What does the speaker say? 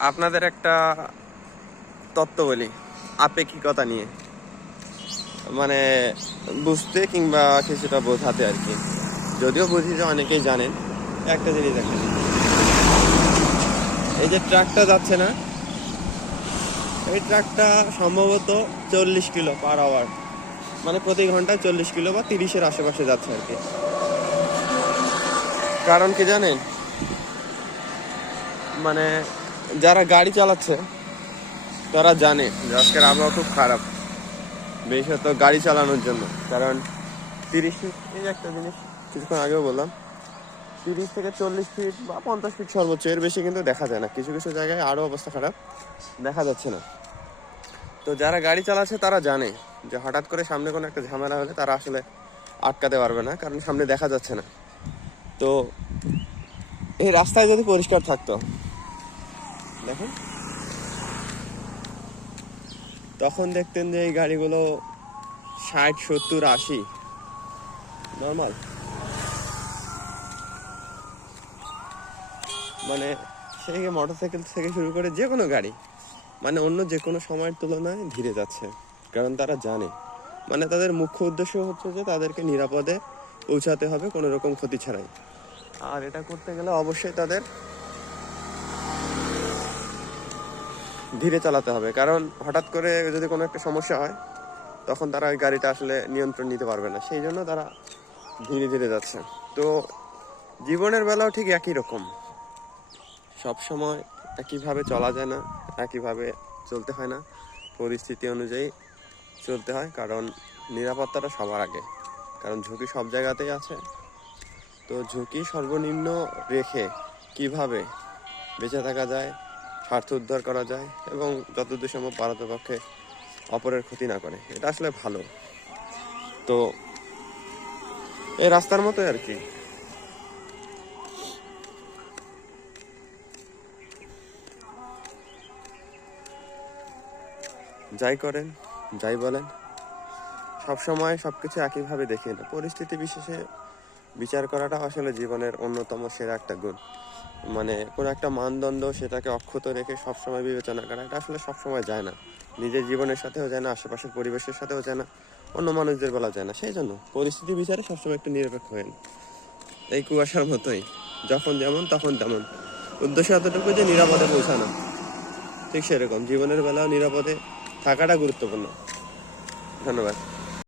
আপনাদের একটা তত্ত্ব বলি আপেক্ষিকতা নিয়ে, মানে বুঝতে কিংবা কিছুটা বোঝাতে আর কি। যদিও বুঝি যে অনেকেই জানেন। একটা জিনিস দেখেন, এই যে ট্রাকটা যাচ্ছে না, এই ট্রাকটা সম্ভবত 40 কিলো পার আওয়ার, মানে প্রতি ঘন্টায় 40 কিলো বা 30-এর আশেপাশে যাচ্ছে আর কি। কারণ কি জানেন, মানে যারা গাড়ি চালাচ্ছে তারা জানে যে আজকের আবহাওয়া খুব খারাপ, বিশেষত গাড়ি চালানোর জন্য। কারণ 30 ফিট, এই যে একটা জিনিস কিছুক্ষণ আগেও বললাম, 30 থেকে 40 ফিট বা 50 ফিট সর্বোচ্চ, এর বেশি কিন্তু দেখা যায় না। কিছু কিছু জায়গায় আরও অবস্থা খারাপ, দেখা যাচ্ছে না। তো যারা গাড়ি চালাচ্ছে তারা জানে যে হঠাৎ করে সামনে কোনো একটা ঝামেলা হলে তারা আসলে আটকাতে পারবে না, কারণ সামনে দেখা যাচ্ছে না। তো এই রাস্তায় যদি পরিষ্কার থাকতো, দেখেন, তখন দেখতেন যে এই গাড়িগুলো 60, 70, 80 নর্মাল, মানে সেই মোটরসাইকেল থেকে শুরু করে যে কোনো গাড়ি, মানে অন্য যে কোনো সময়ের তুলনায় ধীরে যাচ্ছে। কারণ তারা জানে, মানে তাদের মুখ্য উদ্দেশ্য হচ্ছে যে তাদেরকে নিরাপদে পৌঁছাতে হবে কোনো রকম ক্ষতি ছাড়াই। আর এটা করতে গেলে অবশ্যই তাদের ধীরে চালাতে হবে, কারণ হঠাৎ করে যদি কোনো একটা সমস্যা হয় তখন তারা ওই গাড়িটা আসলে নিয়ন্ত্রণ নিতে পারবে না। সেই জন্য তারা ধীরে ধীরে যাচ্ছে। তো জীবনের বেলাও ঠিক একই রকম, সব সময় একইভাবে চলা যায় না, একইভাবে চলতে হয় না, পরিস্থিতি অনুযায়ী চলতে হয়। কারণ নিরাপত্তাটা সবার আগে, কারণ ঝুঁকি সব জায়গাতেই আছে। তো ঝুঁকি সর্বনিম্ন রেখে কিভাবে বেঁচে থাকা যায়, স্বার্থ উদ্ধার করা যায় এবং যতদূর সম্ভব পারতপক্ষে অপরের ক্ষতি না করে, এটা আসলে ভালো। তো এই রাস্তার মতোই আর কি। যাই করেন, যাই বলেন, সবসময় সবকিছু একইভাবে দেখি না, পরিস্থিতি বিশেষে বিচার করাটা আসলে জীবনের অন্যতম সেরা একটা গুণ। মানে কোনো একটা মানদণ্ড সেটাকে অক্ষত রেখে সবসময় বিবেচনা করা, এটা আসলে সবসময় যায় না। নিজের জীবনের সাথেও যায় না, আশেপাশের পরিবেশের সাথেও যায় না, অন্য মানুষদের বলা যায় না। সেই জন্য পরিস্থিতি বিচারে সবসময় একটু নিরপেক্ষ হন। এই কুয়াশার মতোই, যখন যেমন তখন তেমন, উদ্দেশ্য এতটুকু যে নিরাপদে পৌঁছানো। ঠিক সেরকম জীবনের বেলাও নিরাপদে থাকাটা গুরুত্বপূর্ণ। ধন্যবাদ।